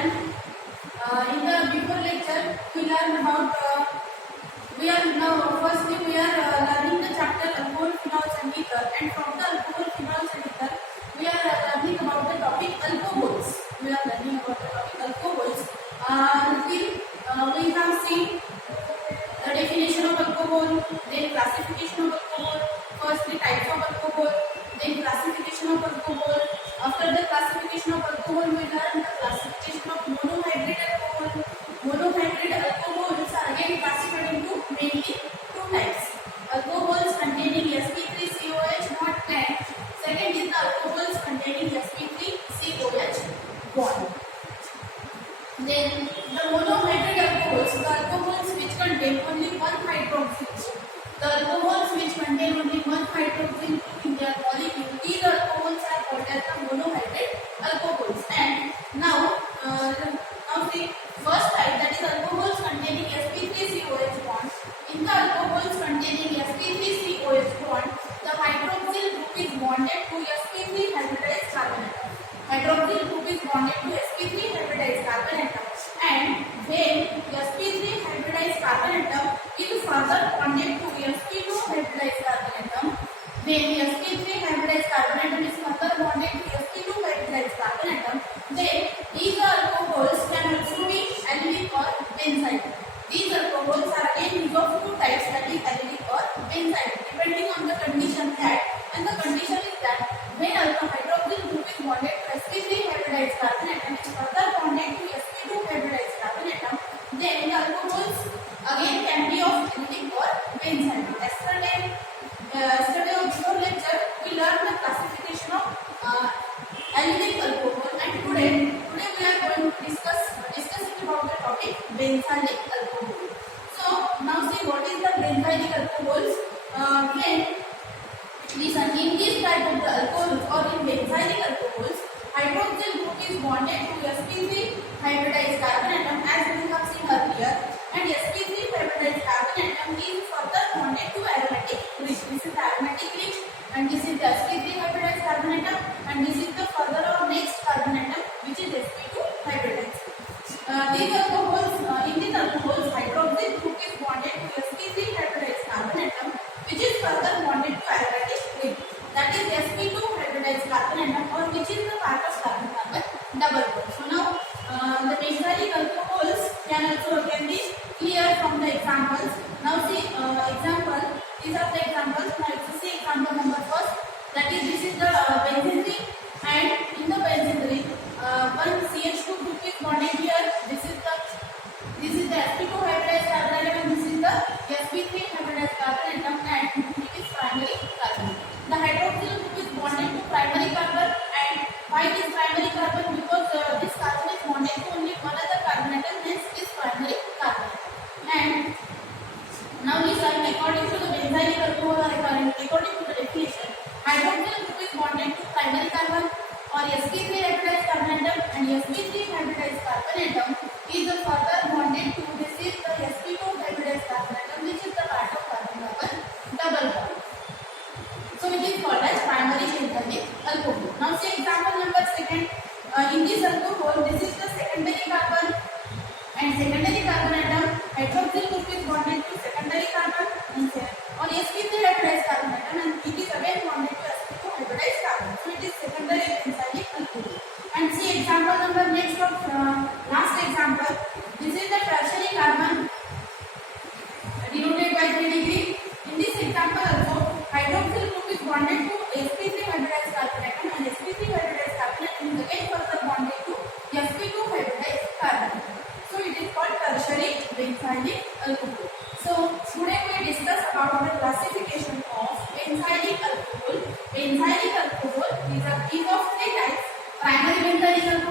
learned in the before lecture we learned about we are now firstly we are learning the chapter alcohol, phenols and ether, and from the alcohol, phenols and ether we are learning about the topic alcohols. We are learning about the topic alcohols. We have seen the definition of alcohol, then classification of alcohol, first the types of alcohol, then classification of alcohol. After the classification of alcohol, we learn the classification of monohydrate alcohol. Monohydrate alcohols are again classified into mainly two types. Alcohols containing sp3COH bond and second is the alcohols containing sp3COH bond. Then the monohydrate alcohols, the alcohols which contain only one hydroxyl. The alcohols which contain only one hydroxyl in their molecule, these alcohols are called as the monohydrate alcohols. And now see first type, that is alcohols containing sp3COH bond. In the alcohols containing sp3COH bond, the hydroxyl group is bonded to sp3 hybridized carbon atom. Hydroxyl group is bonded to sp3 hybridized carbon atom, and when sp3 hybridized carbon atom is further bonded to sp2 hybridized carbon atom, when sp3 hybridized carbon atom is further bonded to sp2 hybridized carbon atom, then these alcohols can also be allylic or benzylic. These alcohols are again used of two types, that is allylic or benzylic, depending on the condition that, and the condition is that when hydroxyl group is bonded to sp3 hybridized carbon atom is further bonded to sp2 hybridized carbon atom, then the alcohols again can be of allylic or benzylic. Yesterday or before lecture we learned the classification of allylic alcohol, and today we are going to discussing about the topic benzylic alcohol. So now see what is the benzylic alcohols. When in this type of the alcohols or in benzylic alcohols, hydroxyl group is bonded to sp3 hybridized carbon atom as we have seen earlier, and sp3 hybridized carbon atom is further bonded to aromatic ring. This is the aromatic ring, and this is the sp3 hybridized carbon atom, and this is the further or next carbon atom which is sp2 hybridized. These alcohols, in these alcohols, hydroxyl group is bonded to sp3 hybridized carbon atom which is further bonded to aromatic ring, that is sp2 hybridized carbon atom, or which is the part of carbon-carbon double bond. So now the benzylic alcohols can be clear from the examples. Now see example. These are the examples. Now let's see example number first. That is, this is the benzene ring, and in the benzene ring, one CH2 group is bonded here. This is the sp2 hybridized carbon atom, and this is the sp3 hybridized carbon atom, and it is primary carbon. The hydroxyl group is bonded to primary carbon, and why it is primary carbon? Because this carbon is bonded to only one other carbon atom, hence it is primary carbon. And now listen, according to the benzylic alcohol, or according to the definition, hydroxyl group is bonded to primary carbon or sp3 hybridized carbon atom, and sp3 hybridized carbon atom is further bonded to this is the sp2 hybridized carbon atom, which is the part of carbon-carbon double bond. So it is called as primary benzylic alcohol. Now see example number second. In this alcohol, this is the secondary carbon, and secondary carbon atom, hydroxyl group is bonded to secondary carbon and on sp3 hybridized carbon atom, and it is again bonded to sp2 hybridized carbon. So it is secondary benzylic alcohol. And see example number next of last example. This is the tertiary carbon denoted by 3 degree. In this example also, hydroxyl group is bonded to sp3 hybridized carbon atom, and sp3 hybridized carbon atom is again further bonded to sp2 hybridized carbon atom. So it is called tertiary benzylic alcohol. So today we discuss about the classification of benzylic alcohol. Benzylic alcohol is of three types: primary benzylic alcohol,